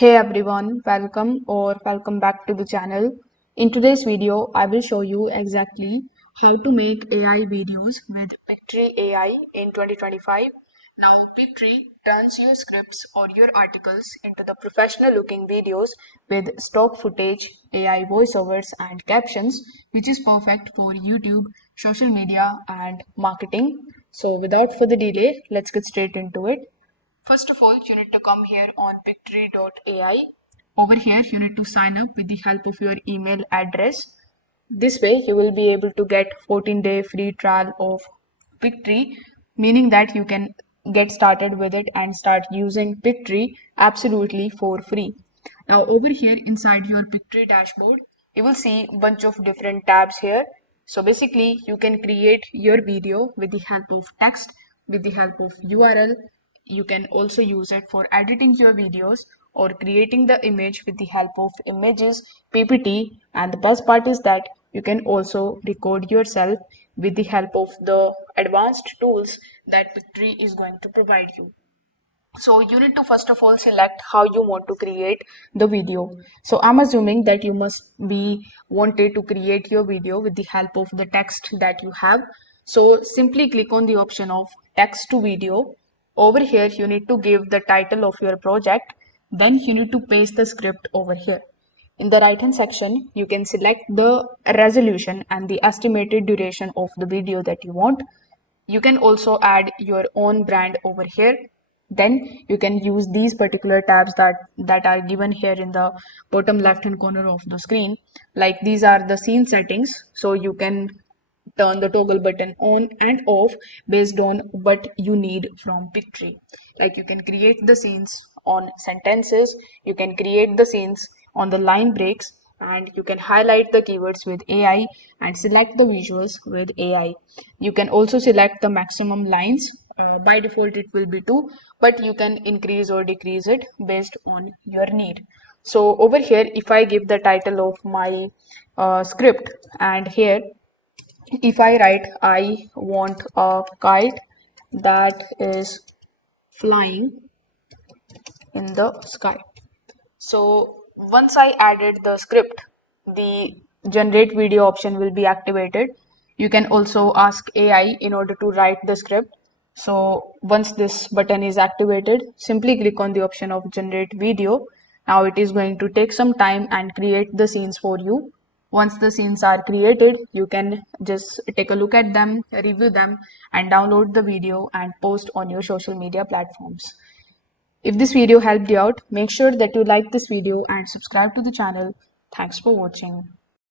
Hey everyone, welcome back to the channel. In today's video, I will show you exactly how to make AI videos with Pictory AI in 2025. Now, Pictory turns your scripts or your articles into the professional looking videos with stock footage, AI voiceovers and captions, which is perfect for YouTube, social media and marketing. So without further delay, let's get straight into it. First of all, you need to come here on Pictory.ai. Over here, you need to sign up with the help of your email address. This way, you will be able to get 14-day free trial of Pictory, meaning that you can get started with it and start using Pictory absolutely for free. Now, over here inside your Pictory dashboard, you will see a bunch of different tabs here. So basically, you can create your video with the help of text, with the help of URL. You can also use it for editing your videos or creating the image with the help of images, PPT, and the best part is that you can also record yourself with the help of the advanced tools that Pictory is going to provide you. So you need to first of all select how you want to create the video. So I'm assuming that you must be wanted to create your video with the help of the text that you have. So simply click on the option of text to video. Over here, you need to give the title of your project. Then you need to paste the script over here. In the right hand section, you can select the resolution and the estimated duration of the video that you want. You can also add your own brand over here. Then you can use these particular tabs that are given here in the bottom left hand corner of the screen. Like these are the scene settings, so you can turn the toggle button on and off based on what you need from Pictory. Like you can create the scenes on sentences, you can create the scenes on the line breaks, and you can highlight the keywords with AI and select the visuals with AI. You can also select the maximum lines. By default it will be 2, but you can increase or decrease it based on your need. So over here, if I give the title of my script, and here if I write I want a kite that is flying in the sky. So once I added the script, the generate video option will be activated. You can also ask AI in order to write the script. So once this button is activated, simply click on the option of generate video. Now it is going to take some time and create the scenes for you. Once the scenes are created, you can just take a look at them, review them, and download the video and post on your social media platforms. If this video helped you out, make sure that you like this video and subscribe to the channel. Thanks for watching.